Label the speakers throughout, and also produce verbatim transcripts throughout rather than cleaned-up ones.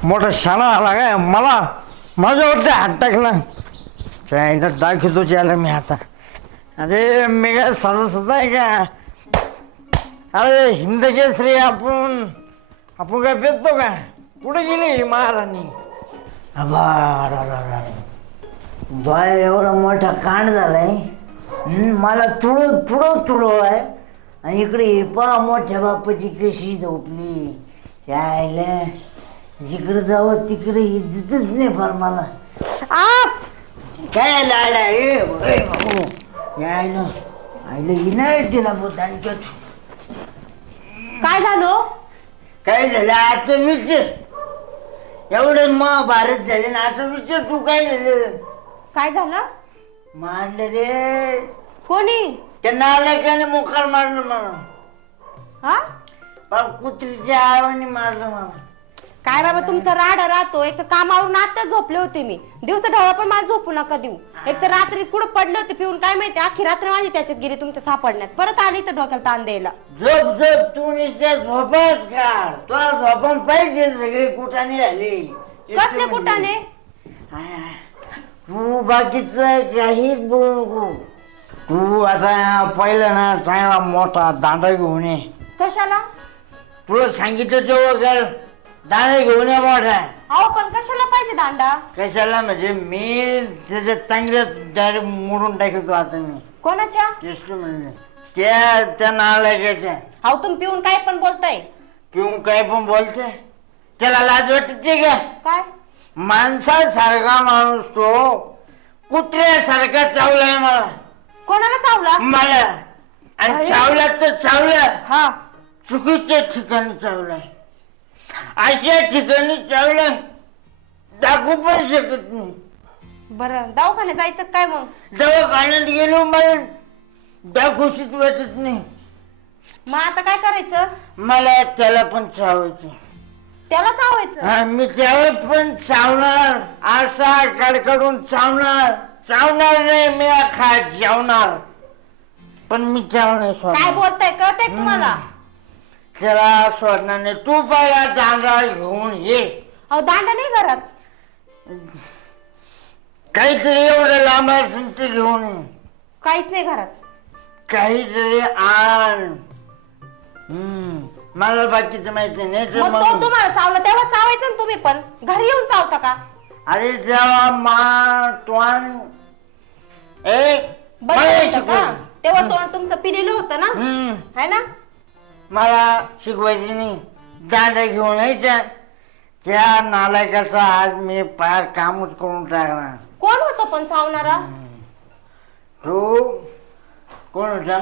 Speaker 1: मोठा शाणा आला काय मला माझ्यावरती हात टाकला त्या एकदा दाखवतो यायला मी आता. अरे मी काय साधा सुद्धा आहे का? अरे हिंद केसरी आपण आपण काय पेचतो का? कुठे गेली महाराणी? बाहेर एवढा मोठा कांड झालाय, मला तुळो तुळो तुळो आहे आणि इकडे पा मोठ्या बापाची कशी झोपली यायला. जिकडे जावं तिकडे इज्जतच नाही फार मला. काय लाडा यायला आईला इनायत दिला बोटांच्यात.
Speaker 2: काय झालं?
Speaker 1: काय झालं आता विचार. एवढे महाभारत झाले ना, आता विचार तू काय झालं?
Speaker 2: काय झालं?
Speaker 1: मारलं रे
Speaker 2: कोणी?
Speaker 1: त्या नालायकाने मोकार मारलं मला.
Speaker 2: हा
Speaker 1: पण कुत्रीच्या आवाने मारलं मला.
Speaker 2: काय बाबा तुमचा राड राहतो. एक तर कामावरून आता झोपले होते मी. दिवसा ढवळा पण मला झोपू नका देऊ. एक तर रात्री कुठं पडले होते पिऊन काय माहिती, अख्खी रात्र माझी त्याच्यात गेली तुमच्या सापडण्यात. परत आली तर डोक्याला ताण द्यायला.
Speaker 1: झोप झोप तू नुसत्या झोपाच का? तुला झोपून पाहिजे सगळे कुठाने झाले.
Speaker 2: कसले कुठाने?
Speaker 1: तू बाकीच काहीच बोलू नको. तू आता पहिला ना चांगला मोठा दांडा घेऊन ये.
Speaker 2: कशाला?
Speaker 1: तुला सांगितलं तेव्हा कर दांडा घेऊन ये मोठा.
Speaker 2: अहो पण कशाला पाहिजे दांडा?
Speaker 1: कशाला म्हणजे मी त्याच्या चांगल्यात डायरेक्ट मोडून टाकतो आता मी.
Speaker 2: कोणाच्या?
Speaker 1: टेस्ट म्हणजे त्या त्या नालायकाच्या.
Speaker 2: अहो तुम्ही पिऊन काय पण बोलताय.
Speaker 1: पिऊन काय पण बोलते? त्याला लाज वाटते का?
Speaker 2: काय?
Speaker 1: माणसासारखा माणूस तो कुत्र्यासारखा चावलाय मला.
Speaker 2: कोणाला चावला?
Speaker 1: मला. आणि चावला तर चावला
Speaker 2: हा
Speaker 1: चुकीच्या ठिकाणी चावलाय. अशा ठिकाणी चावला दाखवू पण शकत नाही.
Speaker 2: बरं दवाखान्यात जायचं काय मग?
Speaker 1: दवाखान्यात गेलो मला दाखवशीच वाटत नाही.
Speaker 2: मग आता काय करायचं?
Speaker 1: मला त्याला पण चावायचं.
Speaker 2: त्याला चावायचं?
Speaker 1: हा मी त्याला पण चावणार. असा कडकडून चावणार. चावणार नाही मी खा जेवणार. पण मी त्याला नाही सोडणार.
Speaker 2: काय बोलताय कळतंय का तुम्हाला?
Speaker 1: त्याला सोडणार नाही. तू पहिला दांडा घेऊन ये.
Speaker 2: अहो दांडा नाही घरात.
Speaker 1: काहीतरी एवढं लांब असेल ते घेऊन ये.
Speaker 2: काहीच नाही घरात.
Speaker 1: काहीतरी आण. हम्म मला बाकीचं माहिती नाही. तर
Speaker 2: मग तो
Speaker 1: मग
Speaker 2: तुम्हाला चावला तेव्हा चावायचं ना तुम्ही पण. घरी येऊन चावता का?
Speaker 1: अरे जेव्हा मा तोंड एक
Speaker 2: बरं होतं का? तेव्हा तोंड तुमचं पिलेलं होतं ना,
Speaker 1: हम्म
Speaker 2: है ना?
Speaker 1: मला शिकवायची नाही. दांडा घेऊन यायचा. त्या नालायकाचा आज मी पार कामच करून टाकणार.
Speaker 2: कोण होतं पण चावणारा?
Speaker 1: तो कोण होता?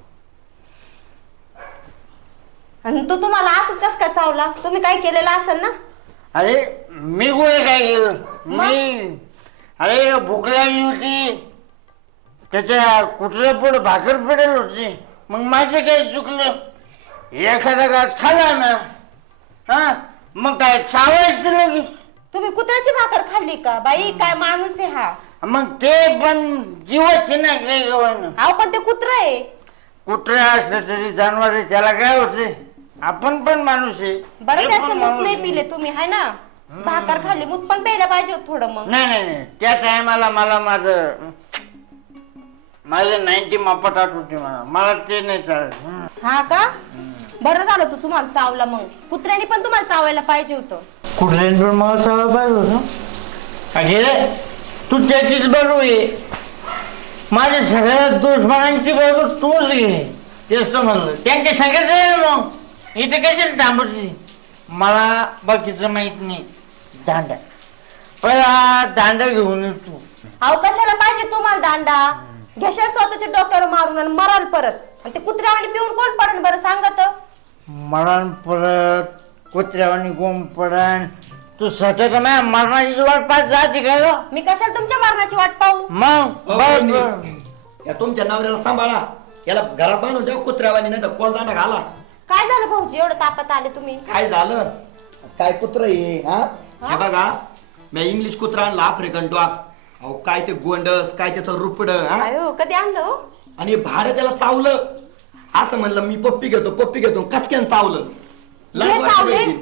Speaker 2: आणि तो तुम्हाला असंच कस काय चावला? तुम्ही काय केलेलं असेल ना?
Speaker 1: अरे मी कुठे काय केलं? मी अरे भूक लागली होती. त्याच्या कुठल्या पुढे भाकर पडेल होती. मग माझं काय चुकलं? एखादा घास खाल्ला ना, हा मग काय चावायचं लगेच.
Speaker 2: तुम्ही कुत्र्याची भाकर खाल्ली का? बाई काय माणूस आहे हा.
Speaker 1: मग ते पण जीवाचे ना काही गव्हानं.
Speaker 2: अहो पण ते कुत्र आहे.
Speaker 1: कुत्रे असलं तरी जनावर आहे, त्याला काय होते? आपण पण माणूस आहे.
Speaker 2: बरं
Speaker 1: ते
Speaker 2: त्याचं
Speaker 1: पण
Speaker 2: मूत
Speaker 1: माणूस
Speaker 2: नाही
Speaker 1: आहे.
Speaker 2: पिले तुम्ही, है ना? भाकर खाल्ली, मूत पण प्यायला पाहिजे होत थोडं मग.
Speaker 1: नाही नाही नाही त्या टायमाला मला माझं माझं नाईन्टी मापट आठवते मला. मला ते नाही चालत.
Speaker 2: हा का? बरं झालं तू तुम्हाला चावला. मग कुत्र्याने पण तुम्हाला चावायला पाहिजे होतं.
Speaker 1: कुठल्याने पण मला चालत पाहिजे होतं. अरे तू त्याचीच बरोबर आहे. माझ्या सगळ्या दुश्मनांची बरोबर तूच घे. तेच तर म्हणलं त्यांच्या सगळ्याच आहे ना. मग इथे कशाला थांबवते? मला बाकीचं माहित नाही. दांडा पहिला दांडा घेऊन ये तू.
Speaker 2: अहो कशाला पाहिजे तुम्हाला दांडा? घेशाल स्वतःच्या डोक्यावर मारून आणि मराल परत. आणि ते कुत्र्यावानी पिऊन कोण पडन बरं सांगा तर?
Speaker 1: मरण परत कुत्र्यावानी गोम पडण. तू सतत माझ्या मरणाची वाट पाहत राहते काय ग?
Speaker 2: मी कशाला तुमच्या मरणाची वाट पाहू?
Speaker 1: मग बर बर.
Speaker 3: या तुमच्या नवऱ्याला सांभाळा. याला घरात बांधून द्या कुत्र्यावानी, नाही तर कोलदांडा घाला.
Speaker 2: काय झालं भाऊजी एवढं तापत आले तुम्ही?
Speaker 3: काय झालं? काय कुत्र आहे हा? हे बघा मी इंग्लिश कुत्रा आणला, आफ्रिकन डॉग. अहो काय ते गोंडस, काय त्याचं रुपड.
Speaker 2: अयो कधी आणलं हो?
Speaker 3: आणि भाडं त्याला चावलं. असं म्हणलं मी पप्पी घेतो पप्पी घेतो, कसक्यान चावलं.
Speaker 2: हे चावले?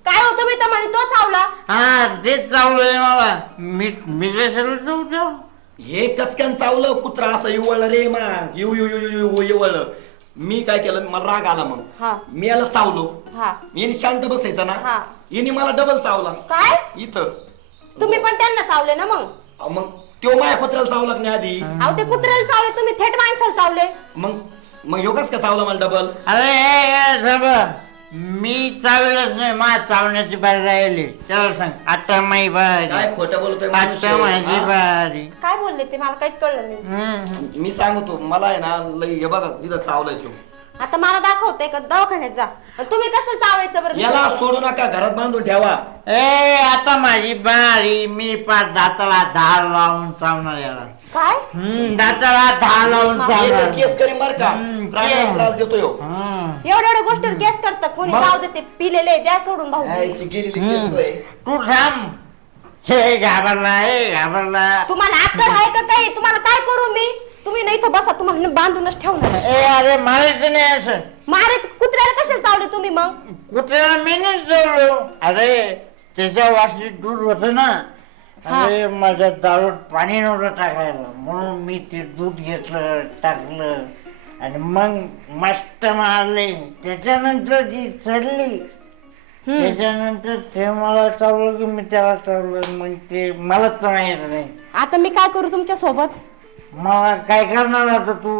Speaker 2: काय होतं मी तर म्हणे तो चावला.
Speaker 1: हा तेच चावलंय मला. मी मी कशाला चावतो?
Speaker 3: हे कचक्यान चावलं कुत्रा असं इवळलं रे मग येऊ येऊ येऊ येऊ इवळलं. मी काय केलं मला राग आला मग
Speaker 2: हा
Speaker 3: मी याला चावलो.
Speaker 2: हा
Speaker 3: याने शांत बसायचा ना
Speaker 2: हा.
Speaker 3: याने मला डबल चावला
Speaker 2: काय
Speaker 3: इथं.
Speaker 2: तुम्ही पण त्यांना चावले ना मग?
Speaker 3: अहो, मग तो माझ्या कुत्र्याला चावला की नाही आधी.
Speaker 2: अहो ते कुत्र्याला चावले तुम्ही थेट माणसाला चावले.
Speaker 3: मग मग योगाच का चावला मला डबल.
Speaker 1: अरे ए, ए, थांबा. मी चावलंच नाही. मा चावण्याची बारी राहिली. चला सांग आता माही बारी.
Speaker 3: काय खोटं बोलतोय
Speaker 1: आता
Speaker 3: मनुष्य,
Speaker 1: माझी
Speaker 3: हा?
Speaker 1: बारी.
Speaker 2: काय बोलले ते मला काहीच कळलं नाही.
Speaker 1: हम्म.
Speaker 3: मी सांगतो मला आहे ना लई हे बघा तिथं चावलाय तो.
Speaker 2: आता मला दाखवते का दवाखान्यात जा. आणि तुम्ही कशाला चावायचं बरं?
Speaker 3: याला सोडू नका घरात बांधून ठेवा.
Speaker 1: ए आता माझी बारी. मी पाच दाताला धार लावून चावणार याला.
Speaker 2: काय
Speaker 1: हम्म दाताला धार लावून
Speaker 3: हे
Speaker 1: चावणार.
Speaker 3: तर केस करीन बर का
Speaker 1: हम्म,
Speaker 3: प्राण्याला
Speaker 1: केस.
Speaker 3: त्रास देतोय हो.
Speaker 1: हम्म.
Speaker 2: एवढ्या एवढ्या गोष्टीवर केस करतात कोणी?
Speaker 3: मग?
Speaker 2: जाऊ देते पिलेले द्या सोडून भाऊ.
Speaker 3: यायची गेलेली केस होय.
Speaker 1: तू थांब. हे घाबरला हे घाबरला.
Speaker 2: तुम्हाला अक्कल आहे का काही? तुम्हाला काय करू मी? तुम्ही नाही इथं बसा. तुम्हाला बांधूनच ठेवणार.
Speaker 1: ए अरे मारायचं नाही असं.
Speaker 2: मारे कुत्र्याला कशाला चावले तुम्ही मग?
Speaker 1: कुत्र्याला मी नाही चावलो. अरे त्याच्या वाशीत दूध होत ना.
Speaker 2: हा.
Speaker 1: अरे माझ्या दारूत पाणी नव्हतं टाकायला म्हणून मी ते दूध घेतलं टाकलं आणि मग मस्त मारले. त्याच्यानंतर ती चढली. त्याच्यानंतर ते मला चावलं की मी त्याला चावलं. मग ते मलाच माहित नाही.
Speaker 2: आता मी काय करू तुमच्या सोबत?
Speaker 1: मला काय करणार आता तू?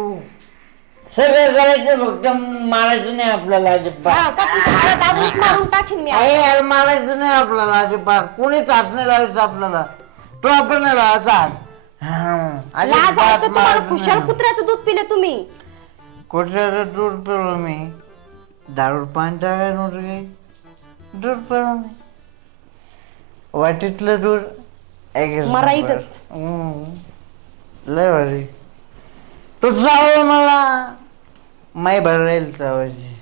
Speaker 1: सगळं करायचं फक्त मारायचं नाही आपल्याला अजिबात.
Speaker 2: हा, का तुमच्या हातात दाबून मारून टाकीन मी.
Speaker 1: अरे यार मारायचं नाही आपल्याला अजिबात. कोणीच हात नाही लावायचं आपल्याला. तो आपण नाही लावायचा हात. हं,
Speaker 2: लाज आहे का
Speaker 1: अजिबात
Speaker 2: तुम्हाला?
Speaker 1: मारायचं
Speaker 2: खुशाल
Speaker 1: नाही.
Speaker 2: कुत्र्याचं दूध पिले तुम्ही.
Speaker 1: कुत्र्याचं दूध पिलो मी. दारू पाणी टाकाय नव्हतं काही. दूध पिलो मी. वाटीतलं दूध एक
Speaker 2: मरा इथंच.
Speaker 1: हं. लय भारी. तू चावलं मला. माही भर राहील चावायची.